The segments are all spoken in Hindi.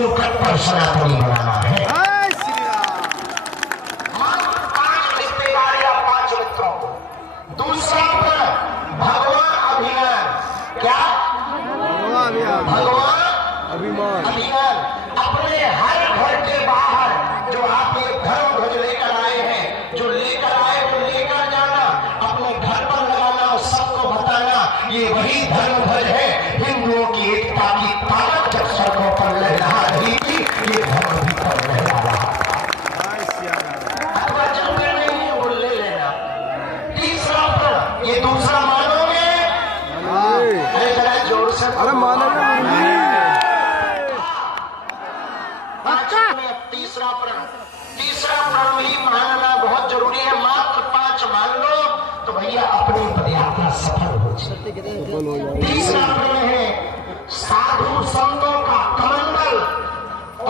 हिंदू कट्टर सनातनी बनाना है। मात्र 5 रिश्तेदार या 5 मित्रों को। दूसरा भगवान अभिमान। क्या? भगवान अभिमान। अपने हर घर के बाहर जो आप ये धर्म ध्वज लेकर आए हैं, जो लेकर आए वो लेकर जाना, अपने घर पर लगाना और सबको बताना ये वही धर्म ध्वज है। हिंदुओं की एकता की ताकत जब सड़कों पर लहरा रही थी, ये धर्म भी पर लहरा रहा था। अथवा जंगल नहीं है वो ले लेना। तीसरा पर ये दूसरा मानोगे? अरे जरा जोर से। अरे मानोगे? तीसरा प्रण भी मानना बहुत जरूरी है। मात्र 5 मान लो तो भैया अपनी पदयात्रा सफल हो जाए। तीसरा प्रण है साधु संतों का कमंडल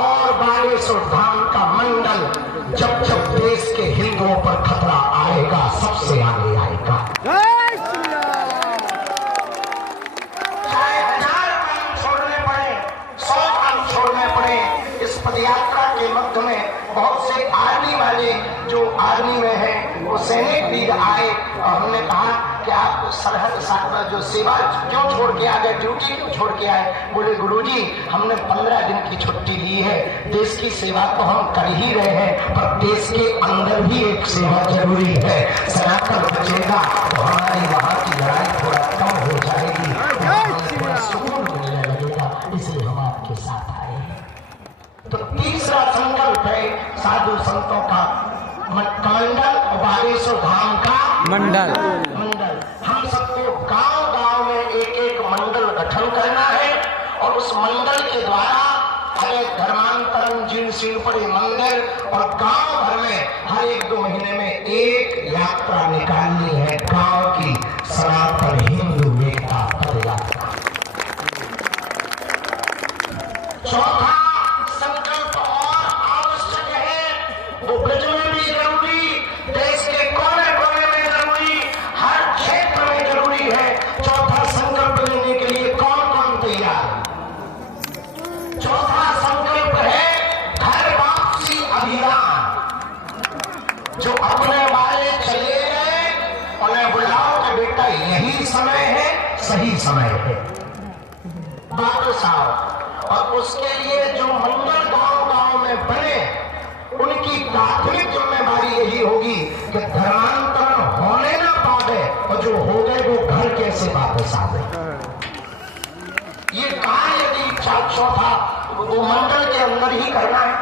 और 22 धाम का मंडल। जब जब देश के हिंदुओं पर खतरा आएगा सबसे आगे आएगा। चाहे 1000 काम छोड़ने पड़े, 100 काम छोड़ने पड़े, इस पदयात्रा के मध्य में बहुत से आर्मी वाले जो आर्मी में हैं वो सैनिक भी आए और हमने कहा कि आप सरहद साथ जो सेवा क्यों छोड़ के आ गए, ड्यूटी क्यों छोड़ के आए? बोले गुरुजी हमने 15 दिन की छुट्टी ली है, देश की सेवा तो हम कर ही रहे हैं पर देश के अंदर भी एक सेवा जरूरी है। सनातन बचेगा तो हमारी वहाँ की लड़ाई थोड़ा कम हो जाएगी, थोड़ा सुकून मिलने लगेगा, इसलिए हम आपके साथ आए हैं। तो तीसरा संकल्प है साधु संतों का कमंडल और 22 धाम का मंडल। हम सबको गांव गांव में एक मंडल गठन करना है और उस मंडल के द्वारा हर धर्मांतरण जीर्ण शीर्ण पड़े मंदिर और गांव भर में हर 1-2 महीने में एक यात्रा निकालनी है, गांव की सनातन हिंदू एकता पद यात्रा। चौथा संकल्प और आवश्यक है, वो ब्रज में भी जरूरी, देश के कोने कोने में जरूरी, हर क्षेत्र में जरूरी है। चौथा संकल्प लेने के लिए कौन कौन तैयार? चौथा संकल्प है घर वापसी अभियान। जो अपने वाले चले गए उन्हें बुलाओ कि बेटा यही समय है, सही समय है, वापस आओ। और उसके लिए जो मंडल गांव गांव में बने उनकी प्राथमिक जिम्मेदारी यही होगी कि धर्मांतरण होने ना पावे और जो हो गए वो घर कैसे वापस आ गए। ये काम यदि चौथा वो मंडल के अंदर ही करना है,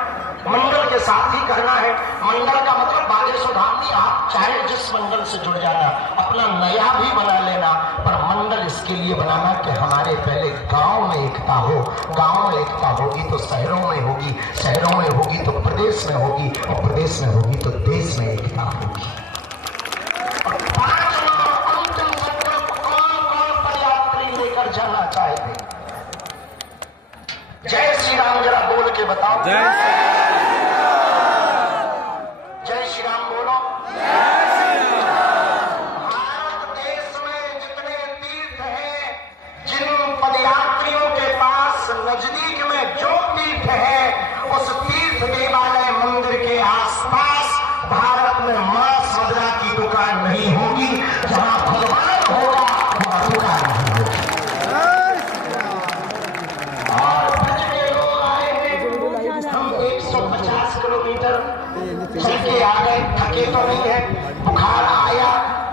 मंडल के साथ ही करना है। मंडल का मतलब 22 धाम नहीं, आप चाहे जिस मंडल से जुड़ जाना, अपना नया भी बना लेना, पर मंडल इसके लिए बनाना कि हमारे पहले गांव में एकता हो, गांव में एकता होगी तो शहरों में होगी, शहरों में होगी तो प्रदेश में होगी और प्रदेश में होगी तो देश में एकता होगी। और 5वां अंतिम संकल्प कौन पदयात्री लेकर जाना चाहते? जय श्री राम जरा बोल के बताओ। जय श्री राम बोलो। भारत देश में जितने तीर्थ हैं, जिन पदयात्रियों के पास नजदीक में जो तीर्थ है, उस तीर्थ देवालय मंदिर के आसपास भारत में मांस मदिरा की दुकान नहीं होगी। जहां भगवान होगा वहां दुकान नहीं होगी। और ब्रज के लोग आए हैं, हम 150 किलोमीटर चल के आ गए, थके तो नहीं है, बुखार आया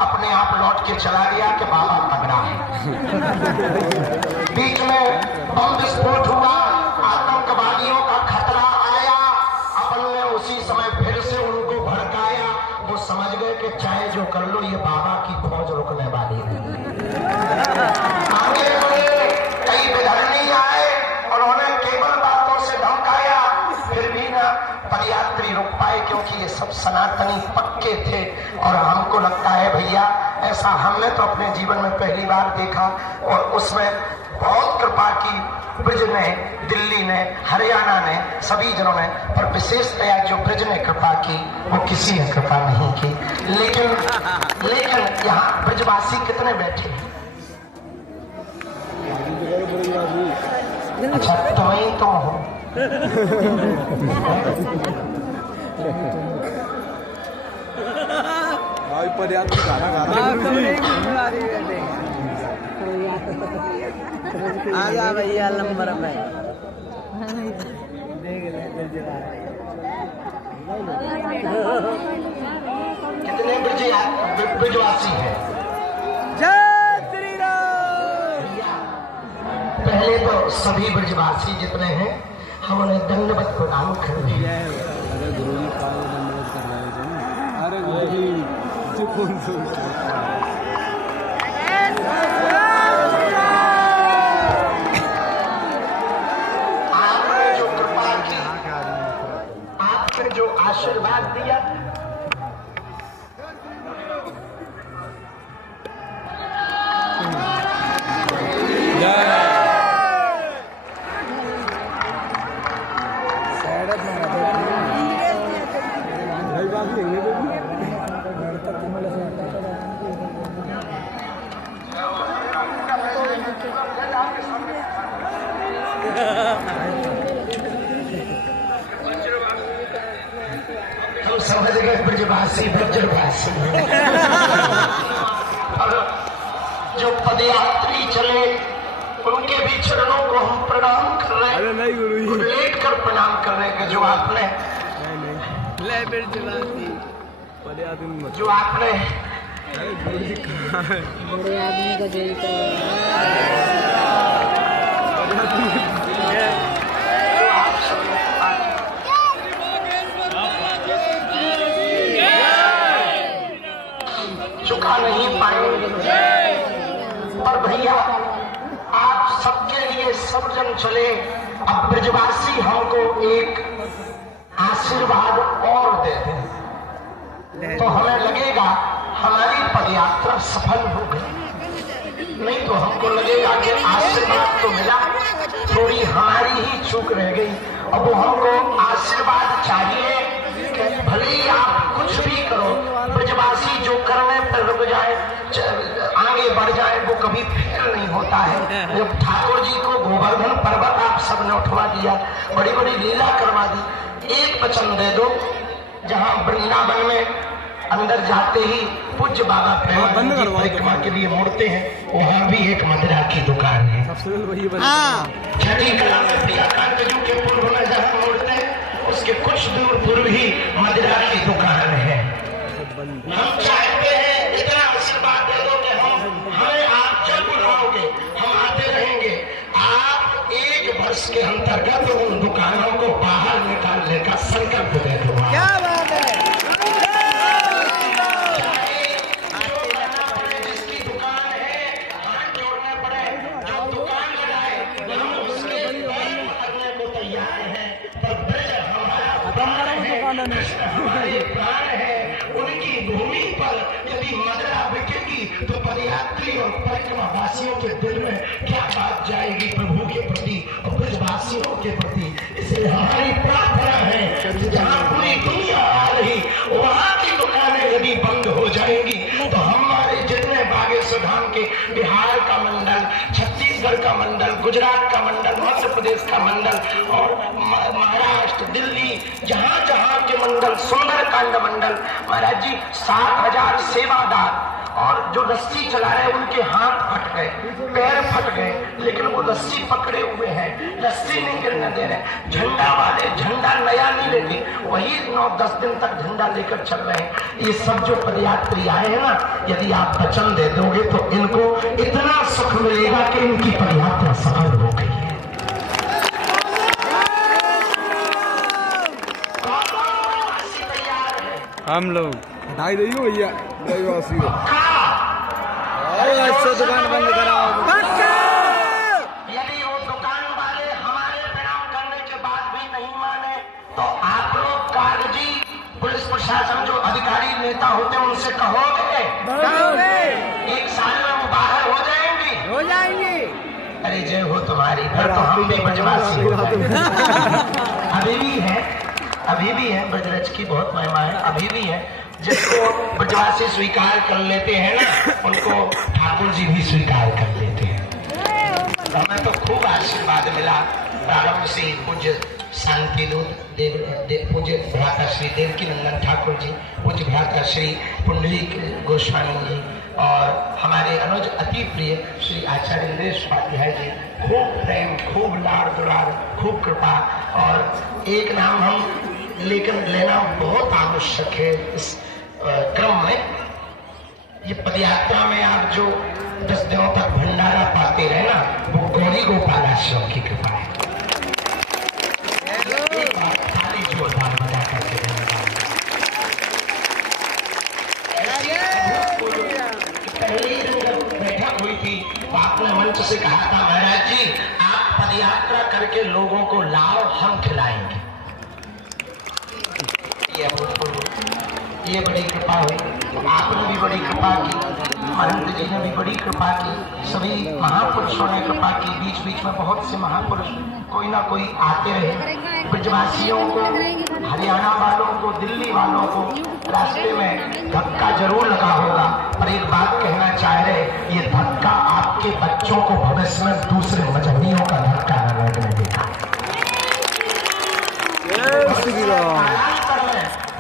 अपने आप लौट के चला गया कि बाबा तगड़ा है। बीच में बम विस्फोट हुआ, आतंकवादियों का खतरा आया, अपन ने उसी समय फिर से उनको भड़काया। वो समझ गए कि चाहे जो कर लो ये बाबा की फौज रुकने वाली नहीं। आगे बढ़े, कई विधर्मी आए और उन्हें केवल बातों से धमकाया, फिर भी ना पदयात्री रुक पाए क्योंकि ये सब सनातनी पक्के थे। और हमको लगता है भैया ऐसा हमने तो अपने जीवन में पहली बार देखा और उसमें बहुत कृपा की ब्रज ने, दिल्ली ने, हरियाणा ने, सभी जनों ने, पर विशेषतया जो ब्रज ने कृपा की वो किसी ने कृपा नहीं की। लेकिन यहाँ ब्रजवासी कितने बैठे? अच्छा तुम्हें तुम हो, पदयात्री खाना खा आजा भैया नंबर में कितने ब्रजवासी हैं? जय श्री राम। पहले तो सभी ब्रजवासी जितने हैं हम उन्हें दंडवत प्रणाम कर रहे हैं। अरे गुरु जी पाँव दंडवत कर रहे थे ना। अरे गुरु जी कौन सा आपने जो कृपा की, आपने जो आशीर्वाद दिया, हम समझ गए ब्रजवासी ब्रजवासी। और जो पदयात्री चले उनके भी चरणों को हम प्रणाम कर रहे हैं। अरे नहीं गुरु जी, लेट कर प्रणाम कर रहे हैं। जो आपने ले ब्रजवासी पदयात्री जो आपने गुरु जी कहाँ है? बड़े आदमी का जय जो आप सबने चुका नहीं पाएंगे। पर भैया आप सबके लिए सब जन चले। अब ब्रजवासी हमको एक आशीर्वाद और दे दें तो हमें लगेगा हमारी पदयात्रा सफल हो गई। नहीं तो हमको लगेगा कि आशीर्वाद तो मिला, थोड़ी हमारी ही चूक रह गई। अब वो हमको आशीर्वाद चाहिए कि भले ही आप कुछ भी करो, ब्रजवासी जो करने पर रुक जाए, आगे बढ़ जाए, वो कभी फेल नहीं होता है। जब ठाकुर जी को गोवर्धन पर्वत आप सबने उठवा दिया, बड़ी बड़ी लीला करवा दी, एक वचन दे दो जहाँ वृंदावन में अंदर जाते ही पूज्य बाबा प्रेमानंद जी परिक्रमा के लिए मुड़ते हैं, वहाँ भी एक मदिरा की दुकान है। छठी कला में प्रियाकांत जी के पूर्व में जहाँ मुड़ते हैं उसके कुछ दूर पूर्व ही मदिरा की दुकान है। हम चाहते हैं इतना आशीर्वाद दे दो कि हमें आप जब बुलाओगे हम आते रहेंगे। आप एक वर्ष के अंतर्गत उन दुकानों को बाहर निकालने का संकल्प दे दो। क्या बात है। जिसकी दुकान है हाथ जोड़ने पड़े, जो दुकान लगाए हम उसके करने को तैयार हैं। पर ब्रज हमारा प्राण है, उनकी भूमि पर यदि मदिरा बिकेगी तो पदयात्री और परिक्रमा वासियों के दिल में क्या बात जाएगी प्रभु के प्रति और ब्रजवासियों के प्रति। इसलिए हमारी प्रार्थना है जहाँ पूरी दुनिया आ रही वहाँ की दुकानें यदि बंद हो जाएंगी तो हमारे जितने बागेश्वर धाम के बिहार का मंडल, छत्तीसगढ़ का मंडल, गुजरात का मंडल, मध्य प्रदेश का मंडल और महाराष्ट्र, दिल्ली, जहाँ जहाँ के मंडल, सुंदरकांड मंडल, महाराज जी 7,000 सेवादार और जो रस्सी चला रहे उनके हाथ फट गए, पैर फट गए, लेकिन वो रस्सी पकड़े हुए हैं, रस्सी नहीं गिरने दे रहे। झंडा वाले झंडा नया नहीं लेते, वही 9-10 दिन तक झंडा लेकर चल रहे हैं। ये सब जो पदयात्री आए हैं ना, यदि आप वचन दे दोगे तो इनको इतना सुख मिलेगा कि इनकी पदयात्रा सफल हो गई है। हम लोग हटाई देंगे भैया ब्रजवासी को। दुकान बंद कराओ। यदि वो दुकान वाले हमारे प्रणाम करने के बाद भी नहीं माने तो आप लोग कागजी पुलिस प्रशासन जो अधिकारी नेता होते हैं उनसे कहोगे, एक साल में वो बाहर हो जाएंगी। अरे जय हो तुम्हारी, फिर तो हम भी ब्रजवासी हो जाएंगे। अभी भी है ब्रजरज की बहुत महिमा है, अभी भी है। जिसको ब्रजवासी स्वीकार कर लेते हैं ना उनको ठाकुर जी भी स्वीकार कर लेते हैं। हमें तो खूब आशीर्वाद मिला। प्रारंभ से ही पूज्य शांति दूत पूज्य भ्राता श्री देवकी नंदन ठाकुर जी, पूज्य भ्राता श्री पुंडलिक गोस्वामी जी और हमारे अनुज अति प्रिय श्री आचार्य इंद्रेश उपाध्याय जी, खूब प्रेम, खूब लाड़ दुलार, खूब कृपा। और एक नाम हम लेकर लेना बहुत आवश्यक है इस क्रम में। ये पदयात्रा में आप जो 10 दिनों तक भंडारा पाते रहे ना, वो गौरी गोपालाश्रम की कृपा है। एक बार खाली जोरदार बजा करके पहली दिन जब बैठक हुई थी तो आपने मंच से कहा था, महाराज जी आप पदयात्रा करके लोगों को लाओ, हम खिलाएंगे। ये बड़ी कृपा हुई, आपने भी बड़ी कृपा की, महंत जी ने भी बड़ी कृपा की, सभी महापुरुषों ने कृपा की। बीच बीच में बहुत से महापुरुष कोई ना कोई आते रहे। ब्रजवासियों को, हरियाणा वालों को, दिल्ली वालों को रास्ते में धक्का जरूर लगा होगा, पर एक बात कहना चाह रहे, ये धक्का आपके बच्चों को भविष्य में दूसरे मजहबियों का धक्का न लगने देगा।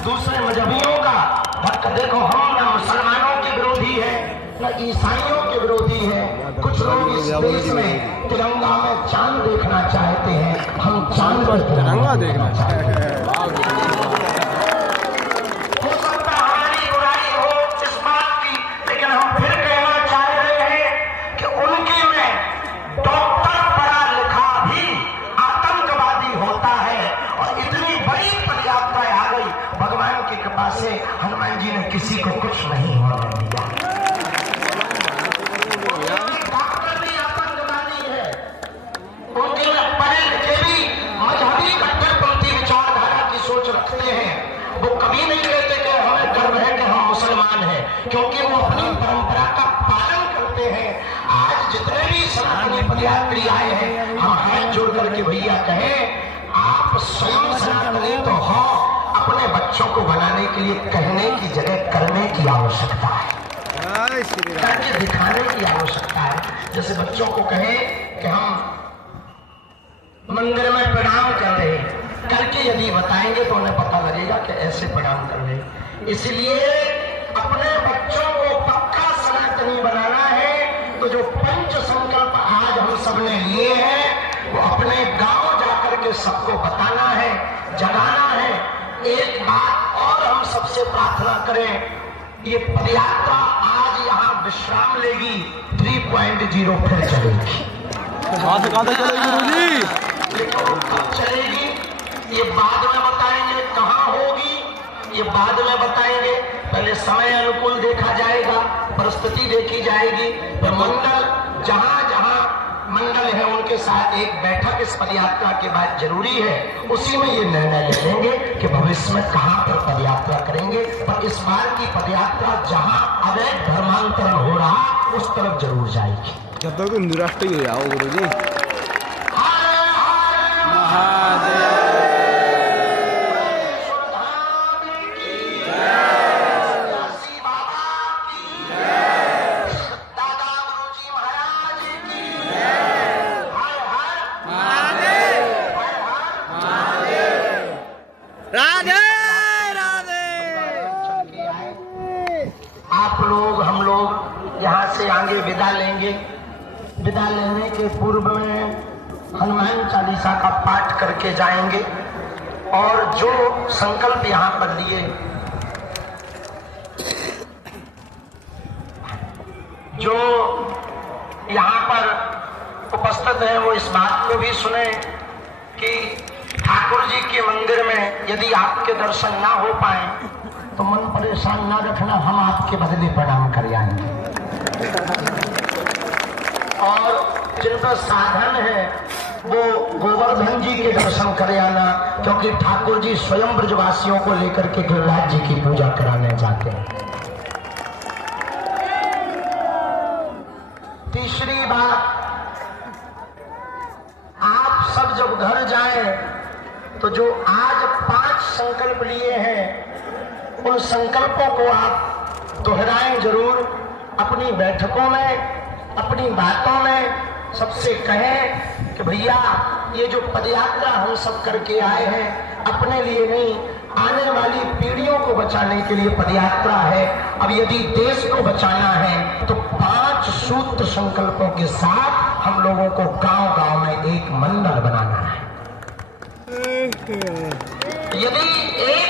दूसरे मजहबियों का धक्का, देखो हम ना मुसलमानों के विरोधी है न ईसाइयों के विरोधी है। कुछ लोग इस देश में तिरंगा में चांद देखना चाहते हैं, हम चांद पर तिरंगा देखना चाहते हैं। हो सकता हमारी बुराई हो इस बात की, लेकिन हम फिर कहना चाह रहे हैं कि उनके में डॉक्टर पढ़ा लिखा भी आतंकवादी होता है। और इतनी बड़ी पदयात्रा आ गई, भगवान की कृपा से हनुमान जी ने किसी को कुछ नहीं होने दिया। डॉक्टर भी आतंकवादी है, उनके में पढ़े लिखे भी मजहबी कट्टरपंथी विचारधारा की सोच रखते हैं। वो कभी नहीं कहते कि हमें गर्व है कि हम मुसलमान हैं, क्योंकि वो अपनी परंपरा का पालन करते हैं। आज जितने भी सनातनी पदयात्री आए हैं, हम हाथ जोड़ करके भैया कहें, आप स्वयं सनातनी तो हो, अपने बच्चों को बनाने के लिए कहने की जगह करने की आवश्यकता है, करके दिखाने की आवश्यकता है। जैसे बच्चों को कहें कि हम मंदिर में प्रणाम कर रहे हैं, करके यदि बताएंगे तो उन्हें पता लगेगा कि ऐसे प्रणाम कर रहे हैं। इसलिए अपने बच्चों को पक्का सनातनी बनाना है तो जो पंच संकल्प आज हम सबने लिए हैं वो अपने गांव जाकर के सबको बताना है, जगाना है। एक बात और हम सबसे प्रार्थना करें, ये पदयात्रा आज यहाँ विश्राम लेगी, 3.0 फिर चलेगी। लेकिन कब चलेगी ये बाद में बताएंगे, कहाँ होगी ये बाद में बताएंगे। पहले समय अनुकूल देखा जाएगा, परिस्थिति देखी जाएगी। तो मंडल जहाँ जहाँ मंडल है उनके साथ एक बैठक इस पदयात्रा के बाद जरूरी है, उसी में ये निर्णय ले लेंगे कि भविष्य में कहाँ पर पदयात्रा करेंगे। पर इस बार की पदयात्रा जहाँ अवैध धर्मांतरण हो रहा उस तरफ जरूर जाएगी। जब तक निराष्ट्र ही आओ गुरु जी। आप लोग, हम लोग यहाँ से आगे विदा लेंगे। विदा लेने के पूर्व में हनुमान चालीसा का पाठ करके जाएंगे और जो संकल्प यहाँ पर लिए, जो यहाँ पर उपस्थित है वो इस बात को भी सुने कि ठाकुर जी के मंदिर में यदि आपके दर्शन ना हो पाए तो मन परेशान ना रखना, हम आपके बदले प्रणाम कर आएंगे। और जिनका साधन है वो गोवर्धन जी के दर्शन कर आना, क्योंकि ठाकुर जी स्वयं ब्रजवासियों को लेकर के गिरिराज जी की पूजा कराने जाते हैं। तीसरी बात, आप सब जब घर जाएं तो जो आज 5 संकल्प लिए हैं उन संकल्पों को आप दोहराएं जरूर। अपनी बैठकों में, अपनी बातों में सबसे कहें कि भैया ये जो पदयात्रा हम सब करके आए हैं, अपने लिए नहीं, आने वाली पीढ़ियों को बचाने के लिए पदयात्रा है। अब यदि देश को बचाना है तो 5 सूत्र संकल्पों के साथ हम लोगों को गांव-गांव में एक मंदिर बनाना है। यदि एक